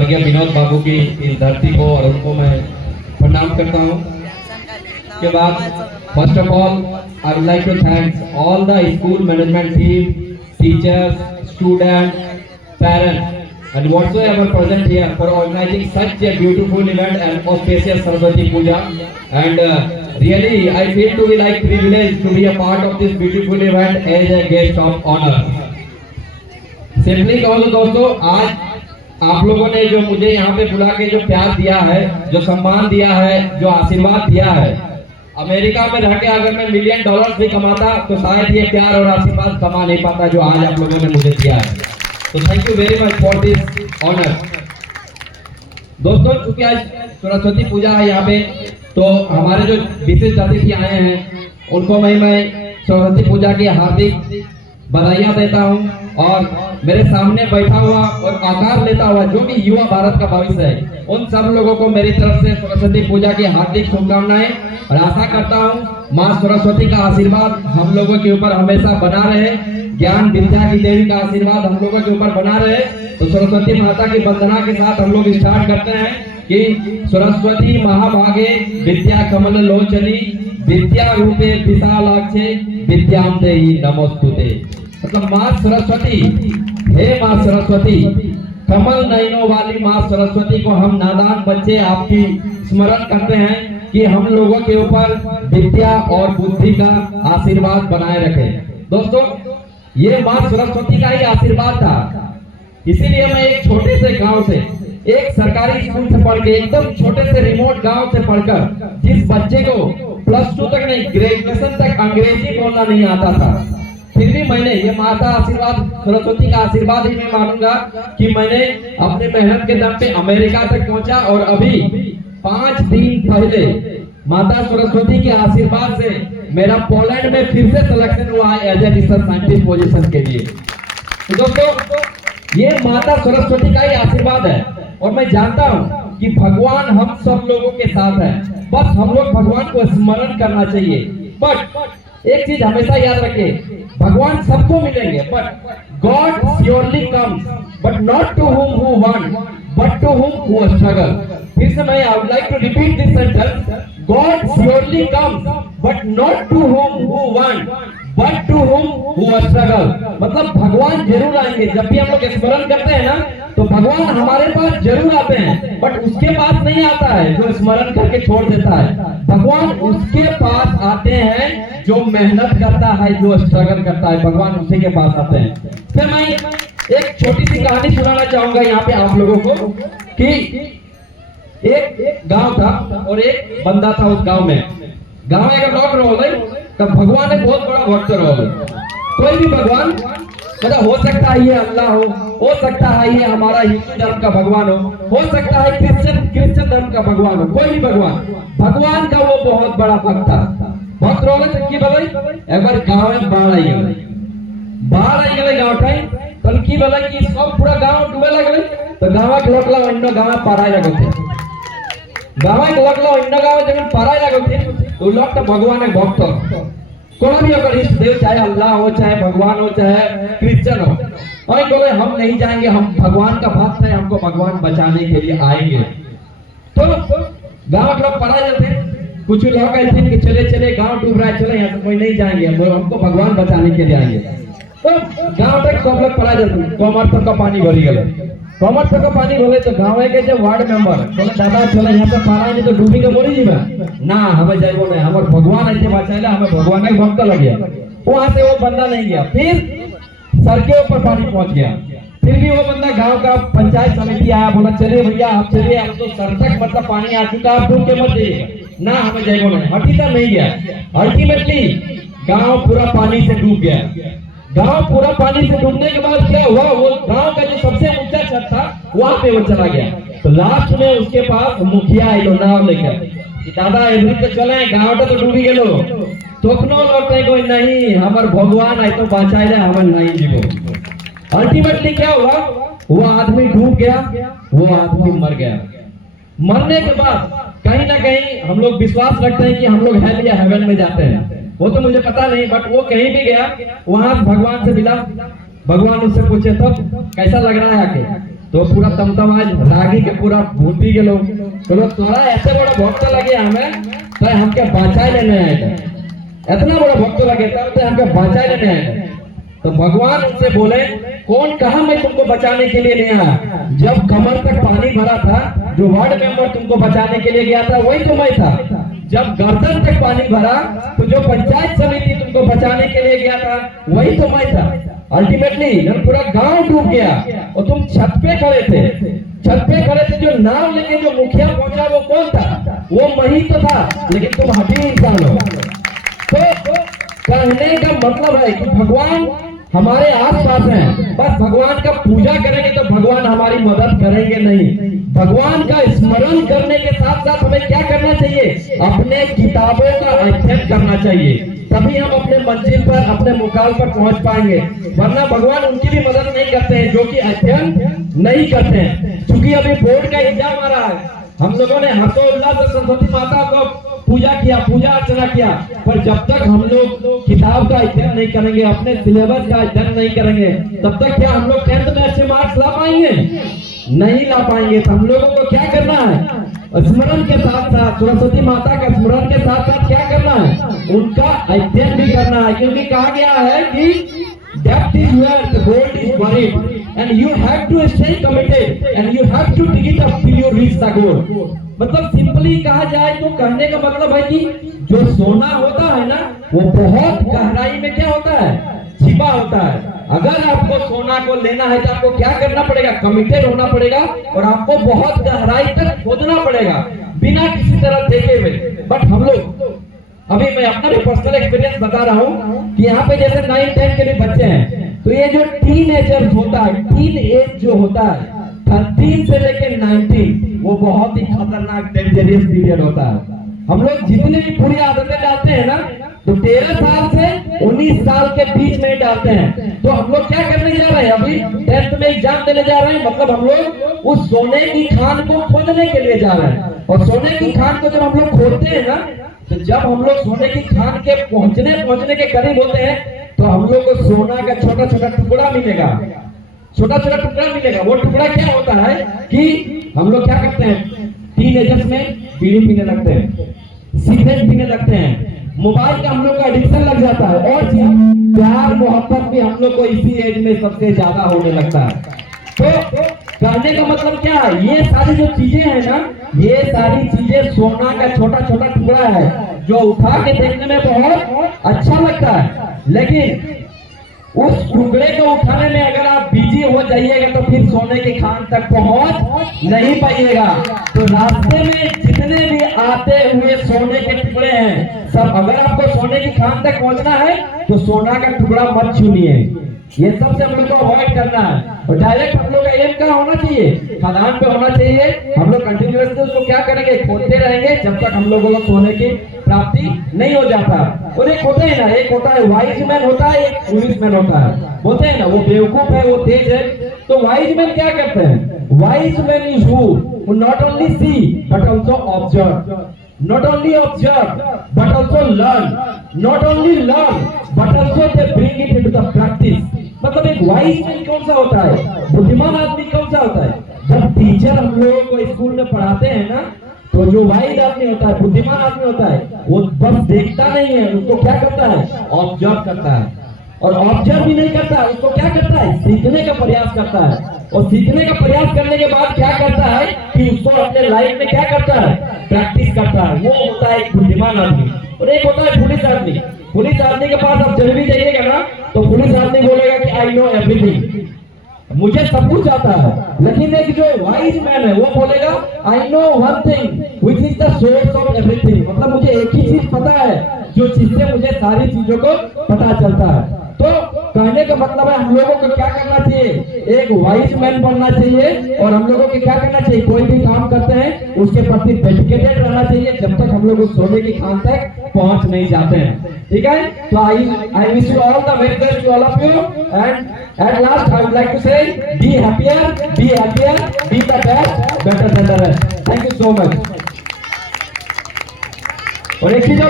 स्वर्गीय विनोद बाबू की इस धरती को और उनको मैं प्रणाम करता हूँ। के बाद first of all I would like to thanks all the school management team, teachers, students, parents and whatsoever present here for organizing such a beautiful event and auspicious Saraswati Puja, and really I feel to be like privileged to be a part of this beautiful event as a guest of honor. Simply कहो तो दोस्तों, आज आप लोगों ने जो मुझे यहाँ पे बुला के जो प्यार दिया है, जो सम्मान दिया है, जो आशीर्वाद दिया है, अमेरिका में रह के अगर मैं $1 मिलियन भी कमाता तो शायद ये प्यार और आशीर्वाद कमा नहीं पाता जो आज आप लोगों ने मुझे दिया है। तो thank you very much for this honour. दोस्तों, चूंकि आज सरस्वती पूजा है यहाँ पे, तो हमारे जो विशेष अतिथि आए हैं उनको मैं सरस्वती पूजा की हार्दिक बधाइयाँ देता हूँ, और मेरे सामने बैठा हुआ और आकार लेता हुआ जो भी युवा भारत का भविष्य है, उन सब लोगों को मेरी तरफ से सरस्वती पूजा की हार्दिक शुभकामनाएं, और आशा करता हूँ माँ सरस्वती का आशीर्वाद हम लोगों के ऊपर हमेशा बना रहे, ज्ञान विद्या की देवी का आशीर्वाद हम लोगों के ऊपर बना रहे। तो सरस्वती माता की वंदना के साथ हम लोग स्टार्ट करते हैं कि सरस्वती महाभागे विद्या कमल लोचनी विद्या रूपे विशालाक्षे विद्याम देहि नमोस्तुते। मतलब माँ सरस्वती, हे माँ सरस्वती, कमल नयनों वाली माँ सरस्वती को हम नादान बच्चे आपकी स्मरण करते हैं कि हम लोगों के ऊपर विद्या और बुद्धि का आशीर्वाद बनाए रखे। दोस्तों, ये माँ सरस्वती का ही आशीर्वाद था, इसीलिए मैं एक छोटे से गांव से, एक सरकारी स्कूल से पढ़ के, एकदम छोटे से रिमोट गांव से पढ़कर, जिस बच्चे को +2 तक नहीं, ग्रेजुएशन तक अंग्रेजी बोलना नहीं आता था, फिर भी मैंने ये माता आशीर्वाद, सरस्वती का आशीर्वाद ही मैं मानूंगा कि मैंने अपने मेहनत के दम पे अमेरिका तक पहुंचा, और अभी 5 दिन पहले माता सरस्वती के आशीर्वाद से मेरा पोलैंड में फिर से सिलेक्शन हुआ है as a research scientist position के लिए। तो दोस्तों, ये माता सरस्वती का ही आशीर्वाद है, और मैं जानता हूँ कि भगवान हम सब लोगों के साथ है, बस हम लोग भगवान को स्मरण करना चाहिए। बट एक चीज हमेशा याद रखें, भगवान सबको मिलेंगे, but God surely comes, but not to whom who want, but to whom who struggle। फिर से मैं I would like to repeat this sentence, God surely comes, but not to whom who want, but to whom who struggle। मतलब भगवान जरूर आएंगे, जब भी हम लोग स्मरण करते हैं ना, तो भगवान हमारे पास जरूर आते हैं, बट उसके पास नहीं आता है जो स्मरण करके छोड़ देता है। भगवान उसके पास आते हैं जो मेहनत करता है, जो स्ट्रगल करता है, भगवान उसी के पास आते हैं। फिर मैं एक छोटी सी कहानी सुनाना चाहूंगा यहाँ पे आप लोगों को, कि एक गांव था और एक बंदा था उस गांव में। गांव एक डॉक्टर हो गई, तब भगवान एक बहुत बड़ा भक्त हो गई। कोई भी भगवान, मतलब हो सकता है ये अल्लाह हो सकता है ये हमारा हिंदू धर्म का भगवान हो सकता है क्रिश्चियन धर्म का भगवान हो, कोई भी भगवान का वो बहुत बड़ा भक्त था। भक्त रोगे की बोले एक बार गाँव में बाढ़ आई गए गाँव ठाई, तो की बोले कि सब पूरा गाँव डूबे लगले, तो गाँव के लोग अन्य गाँव पाराय लगे थे, गाँव के लोग अन्य गाँव जब पाराय लगे थे, तो लोग तो भगवान एक भक्त कोई भी अगर इष्ट देव, चाहे अल्लाह हो, चाहे भगवान हो, चाहे क्रिश्चियन हो, और बोले हम नहीं जाएंगे, हम भगवान का भक्त है, हमको भगवान बचाने के लिए आएंगे। तो गांव के लोग पढ़ा जाते, कुछ लोग ऐसे कि चले गांव डूब रहा है, चले यहाँ से कोई नहीं जाएंगे, हमको भगवान बचाने के लिए आएंगे। तो गांव तक सब लोग पढ़ा जाते, कमर तक का पानी भरी गए, कमर तक का पानी भरे, तो गाँव के जो वार्ड मेंबर बोले दादा चले यहाँ पे पारा नहीं तो डूबी के बोली जी ना, हमें जाइबो नहीं, हमारे भगवान ऐसे बचाएगा, हमें भगवान का भक्त लग गया। वहां से वो बंदा नहीं गया, फिर सर के ऊपर पानी पहुंच गया। फिर भी वो बंदा गांव का पंचायत समिति आया, बोला चलिए भैया आप चलिए, हम तो सर तक मतलब पानी आ चुका, आप डूब के मत जाइए ना, हमें जाइबो नहीं। हटीता नहीं गया, अल्टीमेटली गाँव पूरा पानी से डूब गया। गांव पूरा पानी से डूबने के बाद क्या हुआ, वो गांव का जो सबसे ऊंचा छत था वहां पे वो चला गया। तो लास्ट में उसके पास मुखिया आयो नाव लेकर कि दादा इधर तो चले, गांव तो डूबी गेलो, तोखनो लौटे कोई नहीं, हमार भगवान आए तो बचाए जाए, हमार नहीं जीवो। अल्टीमेटली क्या हुआ, वो आदमी डूब गया, वो आदमी मर गया। मरने के बाद कहीं ना कहीं हम लोग विश्वास रखते हैं कि हम लोग हेल या हेवन में जाते हैं, वो तो मुझे पता नहीं, बट वो कहीं भी गया, वहां भगवान से मिला, भगवान उससे पूछे तब कैसा लग रहा है आके, तो पूरा तमतम आज रागी के पूरा भूती के लोग चलो तोरा ऐसे बड़ा भक्त लगे हमें तो हमके बचाए लेने आए, इतना बड़ा भक्त लगे तो हमके बचाए लेने आए। तो भगवान उनसे बोले कौन कहा मैं तुमको बचाने के लिए नहीं आया, जब कमर तक पानी भरा था जो वार्ड मेंबर तुमको बचाने के लिए गया था वही तो मैं था, जब गर्दन तक पानी भरा तो जो पंचायत समिति तुमको बचाने के लिए गया था वही तो मैं था। अल्टीमेटली जब पूरा गांव डूब गया और तुम छत पे खड़े थे, छत पे खड़े थे, जो नाव लेके जो मुखिया पहुंचा वो कौन था, वो मैं ही तो था, लेकिन तुम हठी इंसान हो। तो कहने का मतलब है कि भगवान हमारे आसपास हैं, बस भगवान का पूजा करेंगे तो भगवान हमारी मदद करेंगे नहीं। भगवान का स्मरण करने के साथ साथ हमें क्या करना चाहिए, अपने किताबों का अध्ययन करना चाहिए, तभी हम अपने मंजिल पर अपने मुकाम पर पहुंच पाएंगे। वरना भगवान उनकी भी मदद नहीं करते हैं जो कि अध्ययन नहीं करते हैं। क्योंकि अभी बोर्ड का एग्जाम आ रहा है, हम लोगों ने हर्षोल्लास से सरस्वती माता को पूजा किया, पूजा अर्चना किया, पर जब तक हम लोग किताब का अध्ययन नहीं करेंगे, अपने सिलेबस का अध्ययन नहीं करेंगे, तब तक क्या हम लोग 10th में अच्छे मार्क्स ला पाएंगे? नहीं ला पाएंगे। तो हम लोगों को क्या करना है, स्मरण के साथ साथ सरस्वती माता का स्मरण के साथ साथ क्या करना है, उनका अध्ययन भी करना है। क्योंकि कहा गया है कि depth is where the gold is buried and you have to stay committed and you have to dig it up till you reach the goal। मतलब सिंपली कहा जाए तो कहने का मतलब है कि जो सोना होता है ना वो बहुत गहराई में क्या होता है, छिपा होता है। अगर आपको सोना को लेना है तो आपको क्या करना पड़ेगा, कमिटेड होना पड़ेगा और आपको बहुत गहराई तक खोदना पड़ेगा बिना किसी तरह देखे हुए। बट हम लोग अभी मैं अपना भी पर्सनल एक्सपीरियंस बता रहा हूँ कि यहाँ पे जैसे 9-10 के भी बच्चे हैं, तो ये जो टीनेजर्स होता है, टीन एज जो होता है 13 से लेकर 19, वो बहुत ही खतरनाक डेंजरियस पीरियड होता है। हम लोग जितनी भी बुरी आदतें डालते हैं ना तो 13 साल से 19 साल के बीच में डालते हैं। तो हम लोग क्या करने जा रहे हैं, अभी 10th में एग्जाम देने जा रहे हैं, मतलब हम लोग उस सोने की खान को खोदने के लिए जा रहे हैं। और सोने की खान को जब हम लोग खोदते हैं ना, तो जब हम लोग सोने की खान के पहुंचने के करीब होते हैं तो हम लोग को सोना का छोटा छोटा टुकड़ा मिलेगा, छोटा छोटा टुकड़ा मिलेगा। वो टुकड़ा क्या होता है कि हम लोग क्या करते हैं, टीनेजर्स में बीड़ी पीने लगते हैं, सिगरेट पीने लगते हैं, मोबाइल का हम लोग का एडिक्शन लग जाता है, और प्यार मोहब्बत भी हम लोग को इसी एज में सबसे ज्यादा होने लगता है। तो कहने का मतलब क्या है, ये सारी जो चीजें हैं ना, ये सारी चीजें सोना का छोटा छोटा टुकड़ा है जो उठा के देखने में बहुत अच्छा लगता है, लेकिन उस टुकड़े को उठाने में अगर आप बिजी हो जाइएगा तो फिर सोने की खान तक पहुंच नहीं पाइएगा। तो रास्ते में जितने भी आते हुए सोने के टुकड़े हैं सब, अगर आपको सोने की खान तक पहुंचना है तो सोना का टुकड़ा मत छूनिए, ये सबसे हम लोग को अवॉइड करना है। और डायरेक्ट हम लोग का एम क्या होना चाहिए, खदान पे होना चाहिए। हम लोग कंटिन्यूअसली उसको क्या करेंगे, खोदते रहेंगे जब तक हम लोगों को सोने की प्राप्ति नहीं हो जाता। और एक होते हैं ना, एक होता है वाइज मैन होता है, एक फूलिश मैन होता है। बोलते हैं ना वो बेवकूफ है, वो तेज है। तो वाइज मैन क्या करते हैं, wise man is who not only see but also observe, not only observe but also learn, not only learn but also they bring it into the practice। मतलब एक वाइज मैन कौन सा होता है, बुद्धिमान आदमी कौन सा होता है, जब टीचर हम लोगों को स्कूल में पढ़ाते हैं ना, तो जो वाइज आदमी होता है, बुद्धिमान आदमी होता है, वो बस देखता नहीं है, उसको क्या करता है, ऑब्जर्व करता है। और ऑब्जर्व भी नहीं करता, उसको क्या करता है, सीखने का प्रयास करता है। और सीखने का प्रयास करने के बाद क्या करता है कि उसको अपने लाइफ में क्या करता है, प्रैक्टिस करता है। वो होता है एक बुद्धिमान आदमी। और एक होता है पुलिस आदमी। पुलिस आदमी के पास आप जब भी जाइएगा ना तो पुलिस आदमी बोलेगा कि आई नो एवरीथिंग, मुझे सब कुछ आता है। लेकिन एक जो वाइज मैन है वो बोलेगा I know one thing which is the source of everything, मतलब मुझे एक ही चीज पता है जो जिससे मुझे सारी चीजों को पता चलता है। तो कहने का मतलब है हम लोगों को क्या करना चाहिए, एक वाइज मैन बनना चाहिए। और हम लोगों को क्या करना चाहिए, कोई भी काम करते हैं उसके प्रति डेडिकेटेड रहना चाहिए जब तक हम लोग उस सोने की खान तक पहुंच नहीं जाते हैं। ठीक है, तो I wish you all the very best to all of you, and at last I would like to say be happier, be the best, better than the rest. Thank you so much. और एक चीज